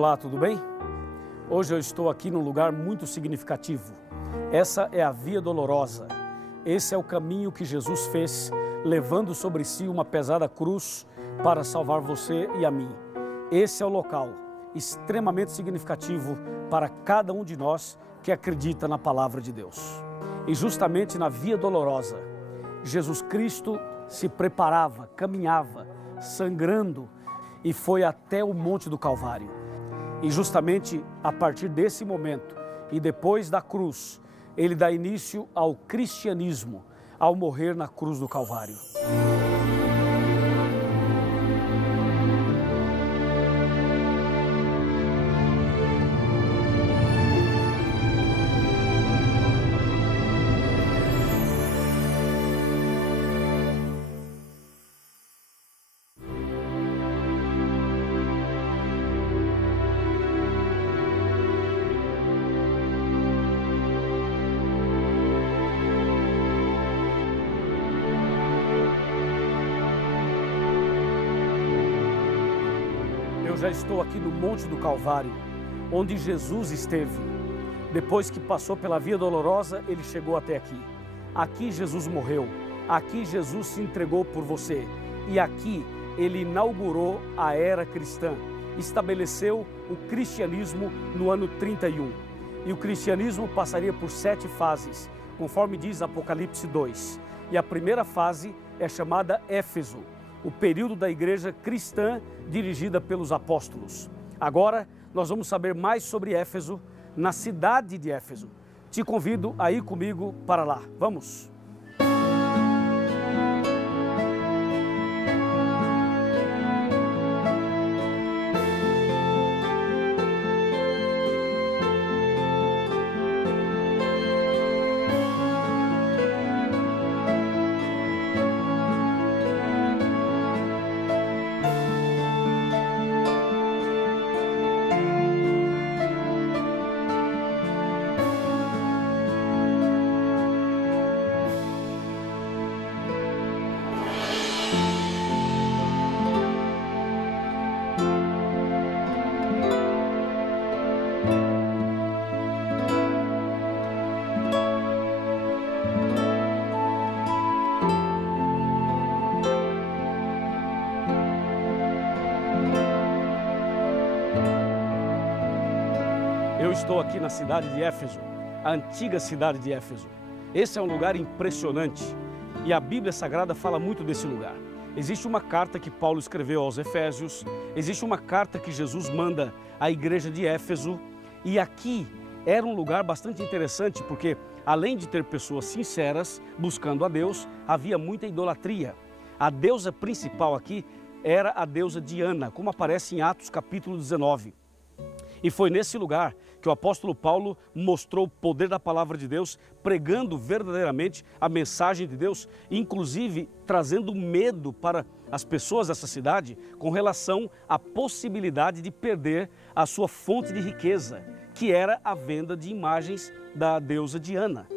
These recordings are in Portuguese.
Olá, tudo bem? Hoje eu estou aqui num lugar muito significativo. Essa é a Via Dolorosa. Esse é o caminho que Jesus fez, levando sobre si uma pesada cruz para salvar você e a mim. Esse é o local extremamente significativo para cada um de nós que acredita na palavra de Deus. E justamente na Via Dolorosa, Jesus Cristo se preparava, caminhava, sangrando e foi até o Monte do Calvário. E justamente a partir desse momento e depois da cruz, ele dá início ao cristianismo, ao morrer na cruz do Calvário. Eu já estou aqui no Monte do Calvário, onde Jesus esteve. Depois que passou pela Via Dolorosa, ele chegou até aqui. Aqui Jesus morreu, aqui Jesus se entregou por você. E aqui ele inaugurou a era cristã, estabeleceu o cristianismo no ano 31. E o cristianismo passaria por 7 fases, conforme diz Apocalipse 2. E a primeira fase é chamada Éfeso, o período da igreja cristã dirigida pelos apóstolos. Agora nós vamos saber mais sobre Éfeso, na cidade de Éfeso. Te convido a ir comigo para lá. Vamos! Eu estou aqui na cidade de Éfeso, a antiga cidade de Éfeso. Esse é um lugar impressionante e a Bíblia Sagrada fala muito desse lugar. Existe uma carta que Paulo escreveu aos Efésios, existe uma carta que Jesus manda à igreja de Éfeso, e aqui era um lugar bastante interessante porque, além de ter pessoas sinceras buscando a Deus, havia muita idolatria. A deusa principal aqui era a deusa Diana, como aparece em Atos capítulo 19. E foi nesse lugar que o apóstolo Paulo mostrou o poder da palavra de Deus, pregando verdadeiramente a mensagem de Deus, inclusive trazendo medo para as pessoas dessa cidade com relação à possibilidade de perder a sua fonte de riqueza, que era a venda de imagens da deusa Diana.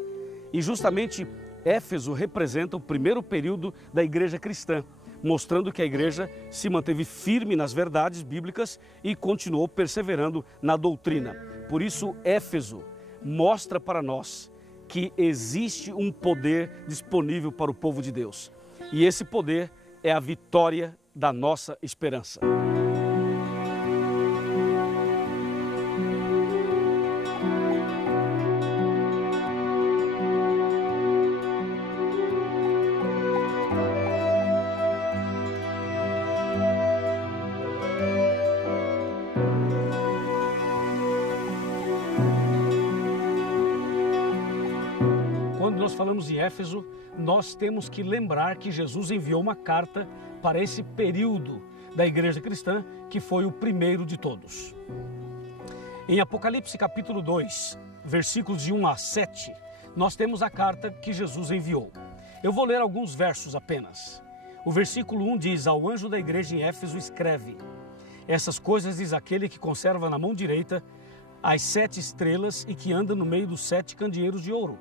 E justamente Éfeso representa o primeiro período da igreja cristã, mostrando que a igreja se manteve firme nas verdades bíblicas e continuou perseverando na doutrina. Por isso, Éfeso mostra para nós que existe um poder disponível para o povo de Deus. E esse poder é a vitória da nossa esperança. Quando nós falamos em Éfeso, nós temos que lembrar que Jesus enviou uma carta para esse período da igreja cristã, que foi o primeiro de todos. Em Apocalipse capítulo 2, versículos de 1 a 7, nós temos a carta que Jesus enviou. Eu vou ler alguns versos apenas. O versículo 1 diz: ao anjo da igreja em Éfeso escreve: essas coisas diz aquele que conserva na mão direita as 7 estrelas e que anda no meio dos 7 candeeiros de ouro.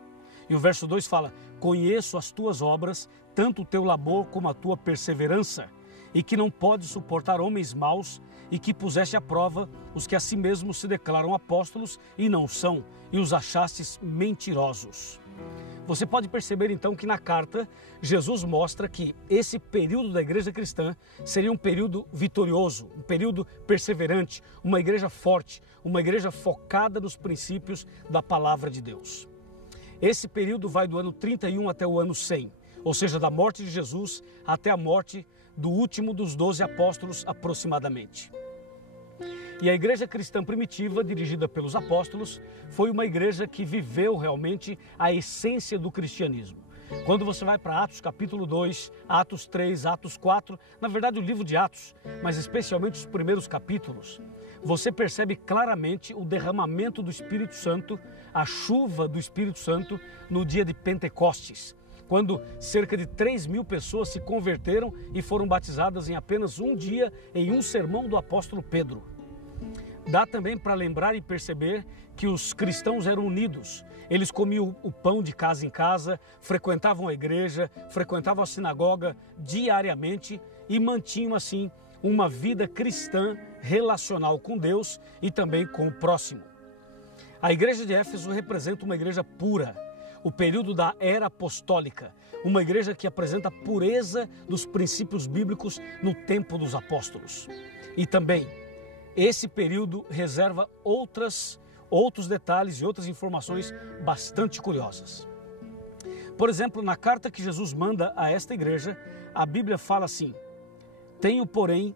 E o verso 2 fala: conheço as tuas obras, tanto o teu labor como a tua perseverança, e que não podes suportar homens maus, e que puseste à prova os que a si mesmos se declaram apóstolos e não são, e os achastes mentirosos. Você pode perceber então que na carta Jesus mostra que esse período da igreja cristã seria um período vitorioso, um período perseverante, uma igreja forte, uma igreja focada nos princípios da palavra de Deus. Esse período vai do ano 31 até o ano 100, ou seja, da morte de Jesus até a morte do último dos 12 apóstolos aproximadamente. E a igreja cristã primitiva, dirigida pelos apóstolos, foi uma igreja que viveu realmente a essência do cristianismo. Quando você vai para Atos capítulo 2, Atos 3, Atos 4, na verdade o livro de Atos, mas especialmente os primeiros capítulos, você percebe claramente o derramamento do Espírito Santo, a chuva do Espírito Santo no dia de Pentecostes, quando cerca de 3.000 pessoas se converteram e foram batizadas em apenas um dia em um sermão do apóstolo Pedro. Dá também para lembrar e perceber que os cristãos eram unidos. Eles comiam o pão de casa em casa, frequentavam a igreja, frequentavam a sinagoga diariamente e mantinham assim uma vida cristã relacional com Deus e também com o próximo. A igreja de Éfeso representa uma igreja pura, o período da era apostólica, uma igreja que apresenta a pureza dos princípios bíblicos no tempo dos apóstolos. E também esse período reserva outros detalhes e outras informações bastante curiosas. Por exemplo, na carta que Jesus manda a esta igreja, a Bíblia fala assim: tenho, porém,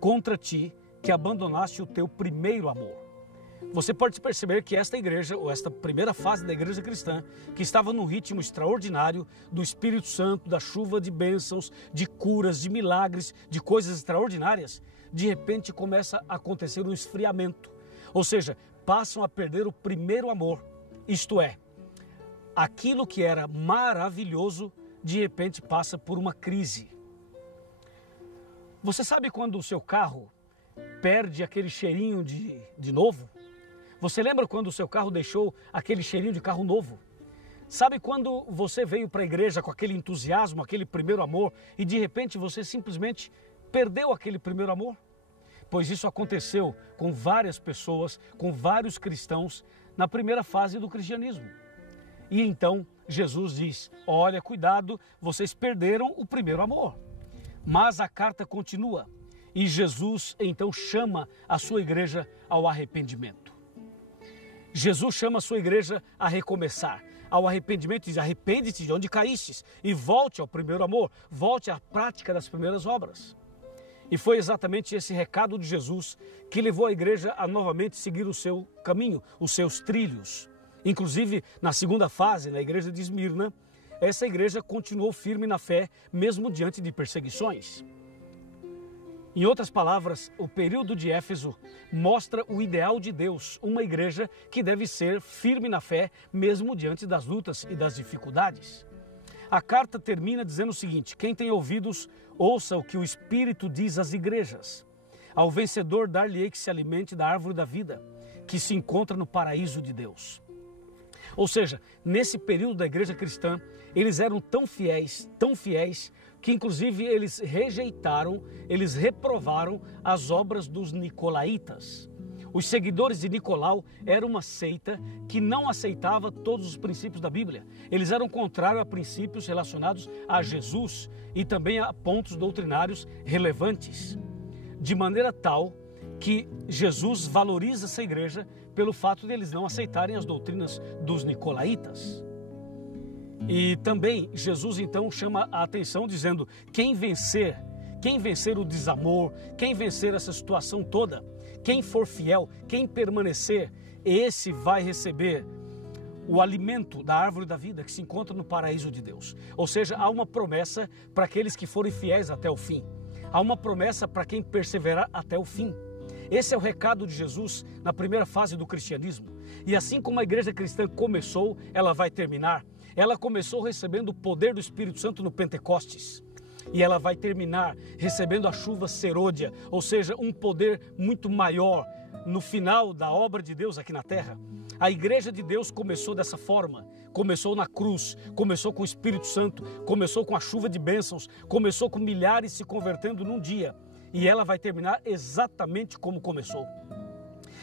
contra ti que abandonaste o teu primeiro amor. Você pode perceber que esta igreja, ou esta primeira fase da igreja cristã, que estava num ritmo extraordinário do Espírito Santo, da chuva de bênçãos, de curas, de milagres, de coisas extraordinárias, de repente começa a acontecer um esfriamento. Ou seja, passam a perder o primeiro amor. Isto é, aquilo que era maravilhoso, de repente passa por uma crise. Você sabe quando o seu carro perde aquele cheirinho de novo? Você lembra quando o seu carro deixou aquele cheirinho de carro novo? Sabe quando você veio para a igreja com aquele entusiasmo, aquele primeiro amor, e de repente você simplesmente perdeu aquele primeiro amor? Pois isso aconteceu com várias pessoas, com vários cristãos, na primeira fase do cristianismo. E então Jesus diz: olha, cuidado, vocês perderam o primeiro amor. Mas a carta continua e Jesus então chama a sua igreja ao arrependimento. Jesus chama a sua igreja a recomeçar, ao arrependimento, diz: arrepende-te de onde caístes e volte ao primeiro amor, volte à prática das primeiras obras. E foi exatamente esse recado de Jesus que levou a igreja a novamente seguir o seu caminho, os seus trilhos. Inclusive, na segunda fase, na igreja de Esmirna, essa igreja continuou firme na fé, mesmo diante de perseguições. Em outras palavras, o período de Éfeso mostra o ideal de Deus, uma igreja que deve ser firme na fé, mesmo diante das lutas e das dificuldades. A carta termina dizendo o seguinte: quem tem ouvidos, ouça o que o Espírito diz às igrejas. Ao vencedor dar-lhe-ei que se alimente da árvore da vida, que se encontra no paraíso de Deus. Ou seja, nesse período da igreja cristã, eles eram tão fiéis, que inclusive eles rejeitaram, eles reprovaram as obras dos nicolaítas. Os seguidores de Nicolau eram uma seita que não aceitava todos os princípios da Bíblia. Eles eram contrários a princípios relacionados a Jesus e também a pontos doutrinários relevantes. De maneira tal que Jesus valoriza essa igreja pelo fato de eles não aceitarem as doutrinas dos nicolaítas. E também Jesus então chama a atenção dizendo: quem vencer o desamor, quem vencer essa situação toda, quem for fiel, quem permanecer, esse vai receber o alimento da árvore da vida que se encontra no paraíso de Deus. Ou seja, há uma promessa para aqueles que forem fiéis até o fim. Há uma promessa para quem perseverar até o fim. Esse é o recado de Jesus na primeira fase do cristianismo. E assim como a igreja cristã começou, ela vai terminar. Ela começou recebendo o poder do Espírito Santo no Pentecostes. E ela vai terminar recebendo a chuva serôdia, ou seja, um poder muito maior no final da obra de Deus aqui na terra. A igreja de Deus começou dessa forma, começou na cruz, começou com o Espírito Santo, começou com a chuva de bênçãos, começou com milhares se convertendo num dia. e ela vai terminar exatamente como começou.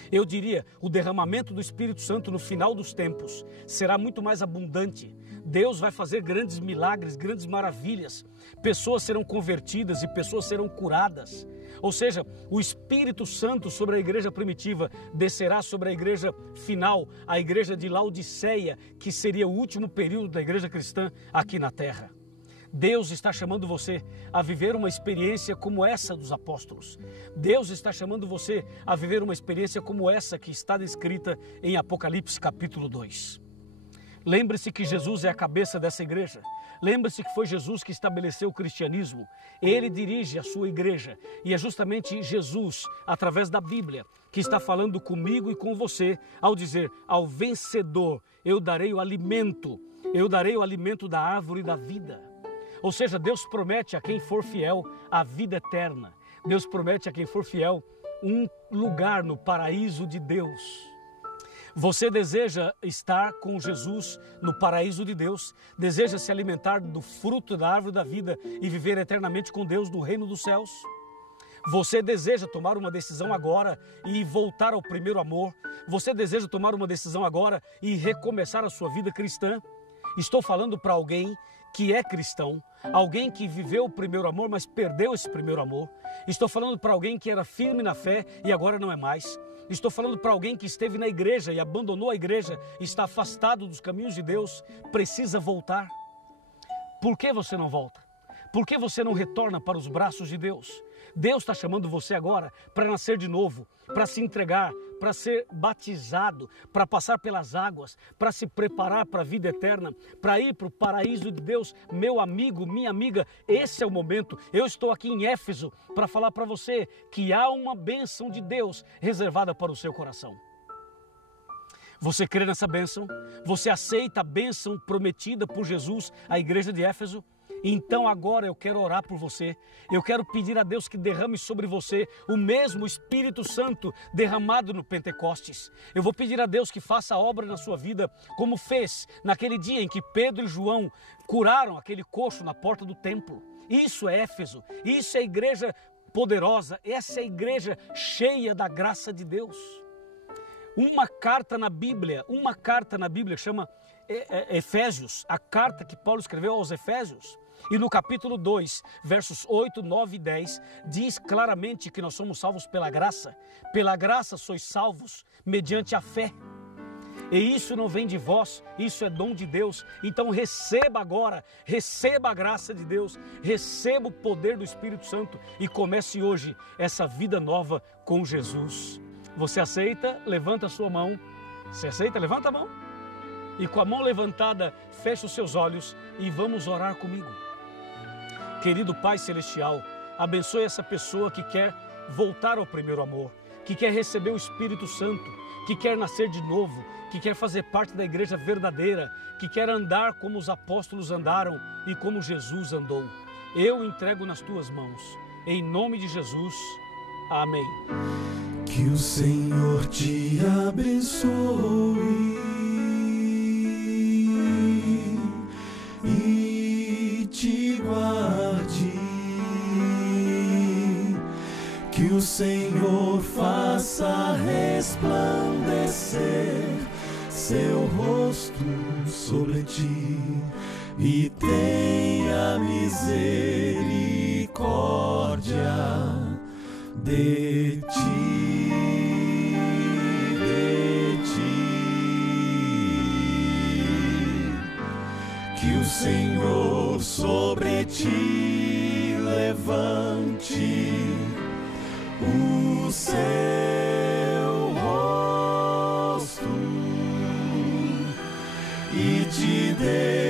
Eu diria, o derramamento do Espírito Santo no final dos tempos será muito mais abundante. Deus vai fazer grandes milagres, grandes maravilhas. Pessoas serão convertidas e pessoas serão curadas. Ou seja, o Espírito Santo sobre a igreja primitiva descerá sobre a igreja final, a igreja de Laodiceia, que seria o último período da igreja cristã aqui na terra. Deus está chamando você a viver uma experiência como essa dos apóstolos. Deus está chamando você a viver uma experiência como essa que está descrita em Apocalipse capítulo 2. Lembre-se que Jesus é a cabeça dessa igreja. Lembre-se que foi Jesus que estabeleceu o cristianismo. Ele dirige a sua igreja e é justamente Jesus, através da Bíblia, que está falando comigo e com você ao dizer: ao vencedor eu darei o alimento da árvore da vida. Ou seja, Deus promete a quem for fiel a vida eterna. Deus promete a quem for fiel um lugar no paraíso de Deus. Você deseja estar com Jesus no paraíso de Deus? Deseja se alimentar do fruto da árvore da vida e viver eternamente com Deus no reino dos céus? Você deseja tomar uma decisão agora e voltar ao primeiro amor? Você deseja tomar uma decisão agora e recomeçar a sua vida cristã? Estou falando para alguém que é cristão, alguém que viveu o primeiro amor, mas perdeu esse primeiro amor. Estou falando para alguém que era firme na fé e agora não é mais. Estou falando para alguém que esteve na igreja e abandonou a igreja, está afastado dos caminhos de Deus, precisa voltar. Por que você não volta? Por que você não retorna para os braços de Deus? Deus está chamando você agora para nascer de novo, para se entregar, para ser batizado, para passar pelas águas, para se preparar para a vida eterna, para ir para o paraíso de Deus. Meu amigo, minha amiga, esse é o momento. Eu estou aqui em Éfeso para falar para você que há uma bênção de Deus reservada para o seu coração. Você crê nessa bênção? Você aceita a bênção prometida por Jesus à igreja de Éfeso? Então agora eu quero orar por você. Eu quero pedir a Deus que derrame sobre você o mesmo Espírito Santo derramado no Pentecostes. Eu vou pedir a Deus que faça a obra na sua vida, como fez naquele dia em que Pedro e João curaram aquele coxo na porta do templo. Isso é Éfeso, isso é a igreja poderosa, essa é a igreja cheia da graça de Deus. Uma carta na Bíblia chama Efésios, a carta que Paulo escreveu aos Efésios. E no capítulo 2, versos 8, 9 e 10, diz claramente que nós somos salvos pela graça. Pela graça sois salvos mediante a fé. E isso não vem de vós, isso é dom de Deus. Então receba agora, receba a graça de Deus, receba o poder do Espírito Santo e comece hoje essa vida nova com Jesus. Você aceita? Levanta a sua mão. Você aceita? Levanta a mão. E com a mão levantada, feche os seus olhos e vamos orar comigo. Querido Pai Celestial, abençoe essa pessoa que quer voltar ao primeiro amor, que quer receber o Espírito Santo, que quer nascer de novo, que quer fazer parte da igreja verdadeira, que quer andar como os apóstolos andaram e como Jesus andou. Eu entrego nas tuas mãos. Em nome de Jesus. Amém. Que o Senhor te abençoe e te guarde. Que o Senhor faça resplandecer seu rosto sobre ti e tenha misericórdia de ti, que o Senhor sobre ti levante o seu rosto e te dê